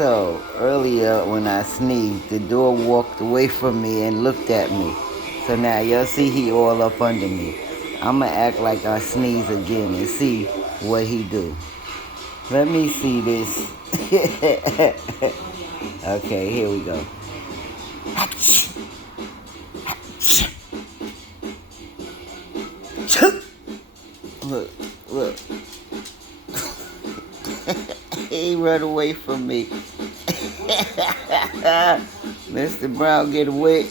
So earlier when I sneezed, the dog walked away from me and looked at me. So now y'all see he all up under me. I'ma act like I sneeze again and see what he do. Let me see this. Okay, here we go. Look, look. He run away from me. Mr. Brown, get away.